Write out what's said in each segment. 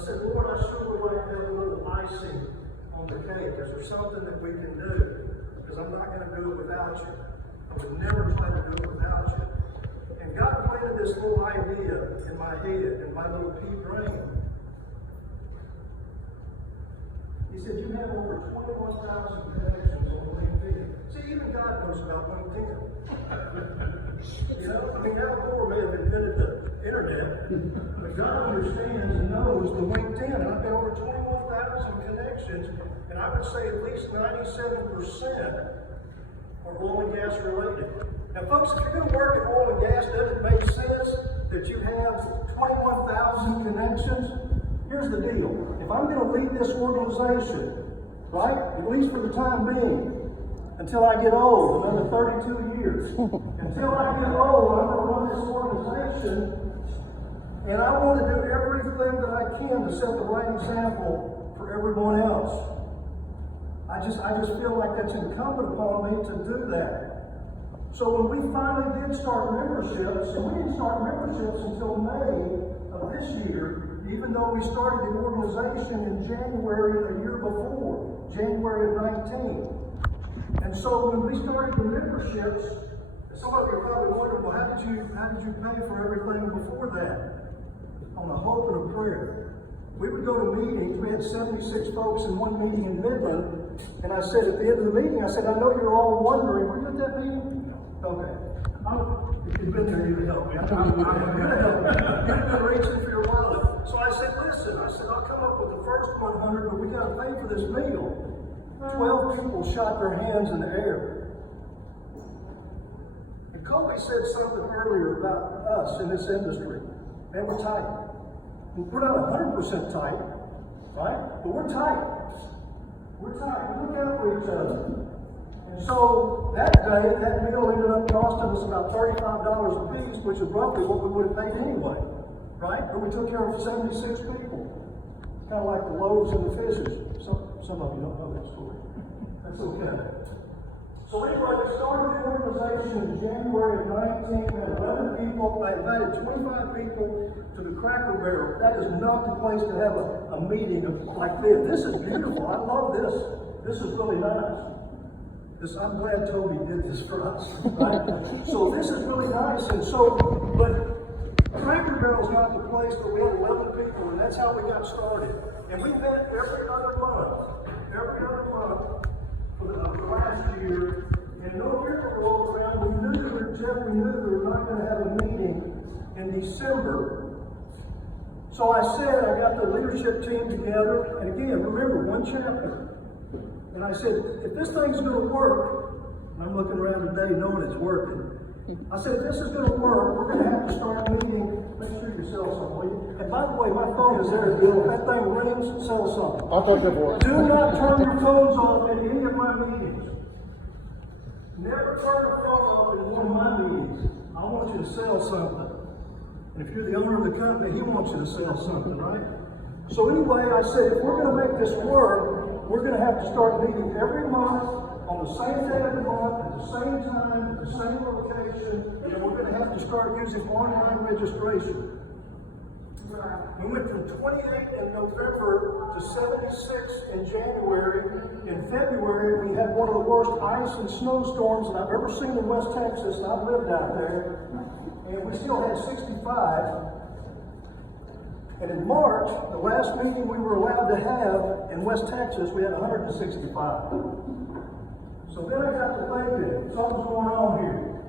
I said, Lord, I sure would like to have a little icing on the cake. Is there something that we can do? Because I'm not going to do it without you. I would never try to do it without you. And God planted this little idea in my head, in my little pea brain. He said, you have over 21,000 connections on LinkedIn. See, even God knows about LinkedIn. You know, I mean, Al Gore may have invented the internet, but God understands and knows the LinkedIn. And I've got over 21,000 connections, and I would say at least 97% are oil and gas related. Now, folks, if you're going to work in oil and gas, doesn't it make sense that you have 21,000 connections? Here's the deal. If I'm going to lead this organization, right, at least for the time being, until I get old, another 32 years, until I get old, I'm going to run this organization, and I want to do everything that I can to set the right example for everyone else. I just feel like that's incumbent upon me to do that. So when we finally did start memberships, and we didn't start memberships until May of this year, even though we started the organization in January a year before, January of 19. And so when we started the memberships, some of you are probably wondering, well, how did you pay for everything before that? On the hope and a prayer. We would go to meetings. We had 76 folks in one meeting in Midland, and I said at the end of the meeting, I said, I know you're all wondering, were you at that meeting? Okay. If you've been there, you can help me. I'm going to help you. You've been reaching for your wallet. So I said, listen, I'll come up with the first 100, but we got to pay for this meal. 12 people shot their hands in the air. And Kobe said something earlier about us in this industry. Man, we're tight. We're not 100% tight, right? But we're tight. We're tight. We look out for each other. And so that day, that meal ended up costing us about $35 a piece, which is roughly what we would have paid anyway, right? But we took care of 76 people. Kind of like the loaves and the fishes. Some of you don't know that story. That's okay. So anyway, we started the organization in January of 19. We had 11 people. I invited 25 people to the Cracker Barrel. That is not the place to have a meeting like this. This is beautiful. I love this. This is really nice. I'm glad Toby did this for us. Right? So this is really nice. And so, but Cracker Barrel is not the place, but we had 11 people, and that's how we got started. And we met every other month for the last year. And November rolled around. We knew we were not going to have a meeting in December. So I said, I got the leadership team together, and again, remember, one chapter. And I said, if this thing's going to work, and I'm looking around today knowing it's working. I said, if this is going to work, we're going to have to start meeting. Make sure you sell something, will you? And by the way, my phone is there, Bill. If that thing rings, sell something. I'll take it for it. Do not turn your phones off at any of my meetings. Never turn your phone off in one of my meetings. I want you to sell something. And if you're the owner of the company, he wants you to sell something, right? So anyway, I said, if we're going to make this work, we're going to have to start meeting every month on the same day of the month, at the same time, at the same location, and we're going to have to start using online registration. We went from 28 in November to 76 in January. In February, we had one of the worst ice and snowstorms that I've ever seen in West Texas, and I've lived out there. And we still had 65. And in March, the last meeting we were allowed to have in West Texas, we had 165. So then I got to thinking, something's going on here.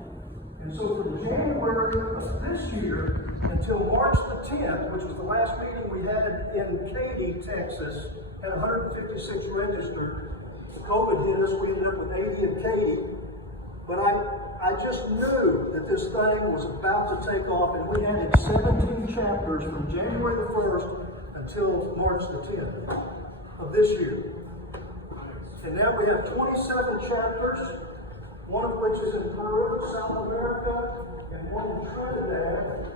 And so from January of this year until March the 10th, which was the last meeting we had in Katy, Texas, had 156 registered. COVID hit us, we ended up with 80 in Katy. But I just knew that this thing was about to take off, and we had 17 chapters from January the 1st until March the 10th of this year. And now we have 27 chapters, one of which is in Peru, South America, and one in Trinidad,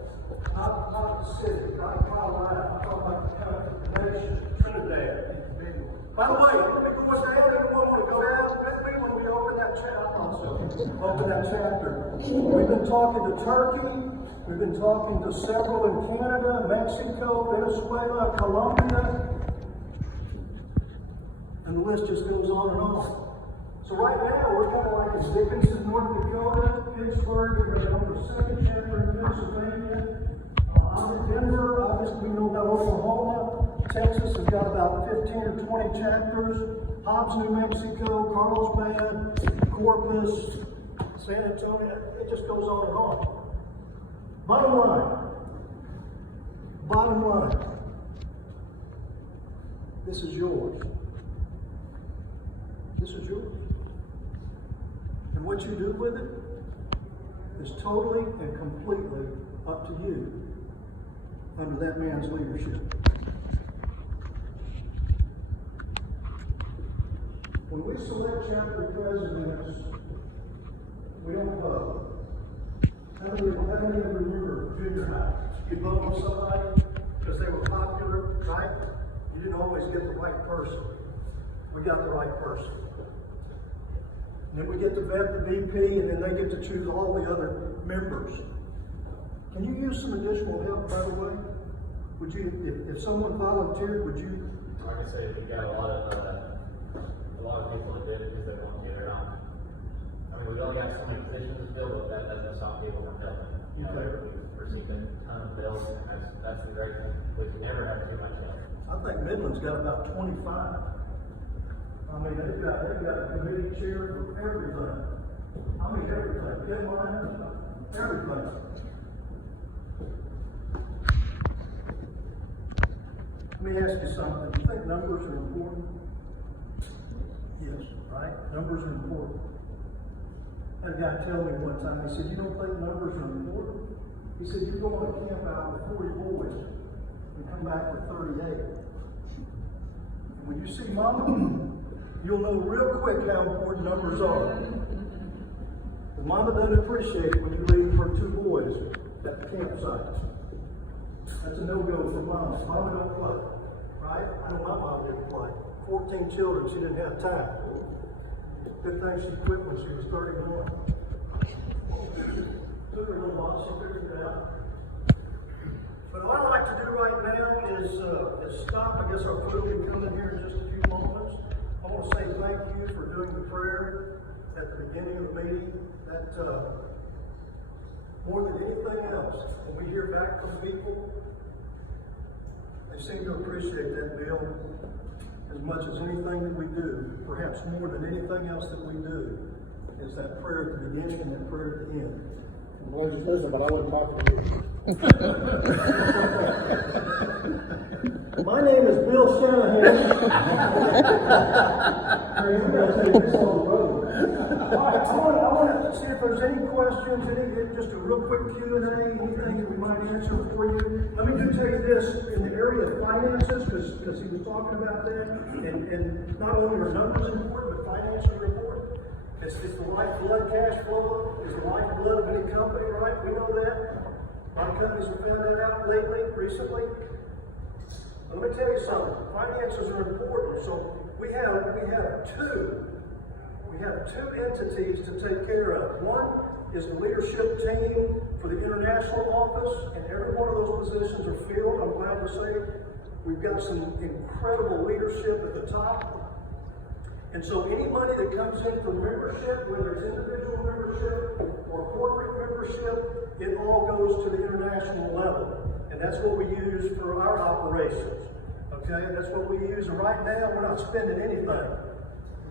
not the city, not Colorado, I'm talking about the nation, Trinidad. By the way, I'm going to be going down. Anyone want to go down with me when we open that chapter? We've been talking to Turkey, We've been talking to several in Canada, Mexico, Venezuela, Colombia, and the list just goes on and on. So right now, we're kind of like in Dickinson, North Dakota, Pittsburgh, we're going to the second chapter in Pennsylvania. I'm in Denver, obviously we know about Oklahoma. Texas has got about 15 or 20 chapters. Hobbs, New Mexico, Carlsbad, Corpus, San Antonio, it just goes on and on. Bottom line, this is yours. This is yours. And what you do with it is totally and completely up to you under that man's leadership. When we select chapter presidents, we don't vote. How many of you remember junior high? You vote on somebody because they were popular, right? You didn't always get the right person. We got the right person. And then we get to vet the VP, and then they get to choose all the other members. Can you use some additional help, by the way? Would you, if someone volunteered, would you? Like I said, we got a lot of people that did it because they want to get around. I mean, we only got so many positions to fill, but that doesn't stop people from helping. You know, we've received a ton of bills, and that's the great thing. We can never have too much help. I think Midland's got about 25. I mean, they've got a committee chair for everything. I mean, everything. Everything. Let me ask you something. Do you think numbers are important? Yes, right? Numbers are important. I had a guy tell me one time, he said, you don't think numbers are important? He said, you go on a camp out with 40 boys and come back with 38. And when you see mama, you'll know real quick how important numbers are. The mama doesn't appreciate it when you leave her 2 boys at the campsite. That's a no-go for mama. Mama don't play, right? I know my mom didn't play. 14 children, she didn't have time. Good thing she quit when she was 31. Took her a little while, she figured it out. But what I'd like to do right now is stop. I guess our food will be coming here in just a few moments. I want to say thank you for doing the prayer at the beginning of the meeting. That more than anything else, when we hear back from people, they seem to appreciate that bill as much as anything that we do. Perhaps more than anything else that we do is that prayer at the beginning and that prayer at the end. Well, just listen, but I wouldn't talk to you. My name is Bill Shanahan. I want to see if there's any questions, just a real quick Q&A, anything that we might answer for you. Let me just tell you this, in the area of finances, because he was talking about that, and not only are numbers important, but finances are important. It's the lifeblood. Cash flow is the lifeblood of any company, right? We know that. A lot of companies have found that out recently. Let me tell you something. Finances are important. So we have two entities to take care of. One is the leadership team for the international office, and every one of those positions are filled. I'm glad to say we've got some incredible leadership at the top. And so any money that comes in from membership, whether it's individual membership or corporate membership, it all goes to the international level. And that's what we use for our operations. Okay? That's what we use. And right now, we're not spending anything.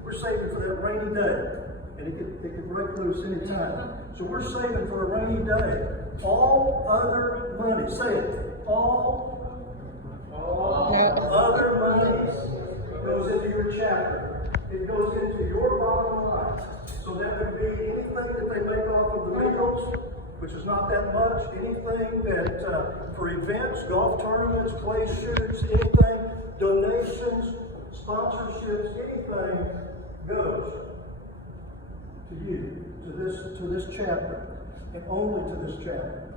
We're saving for that rainy day. And it could break loose any time. So we're saving for a rainy day. All other money, say it, all other money goes into your chapter. It goes into your bottom line. So that would be anything that they make off of the meals, which is not that much, anything that for events, golf tournaments, clay shoots, anything, donations, sponsorships, anything goes to you, to this chapter, and only to this chapter.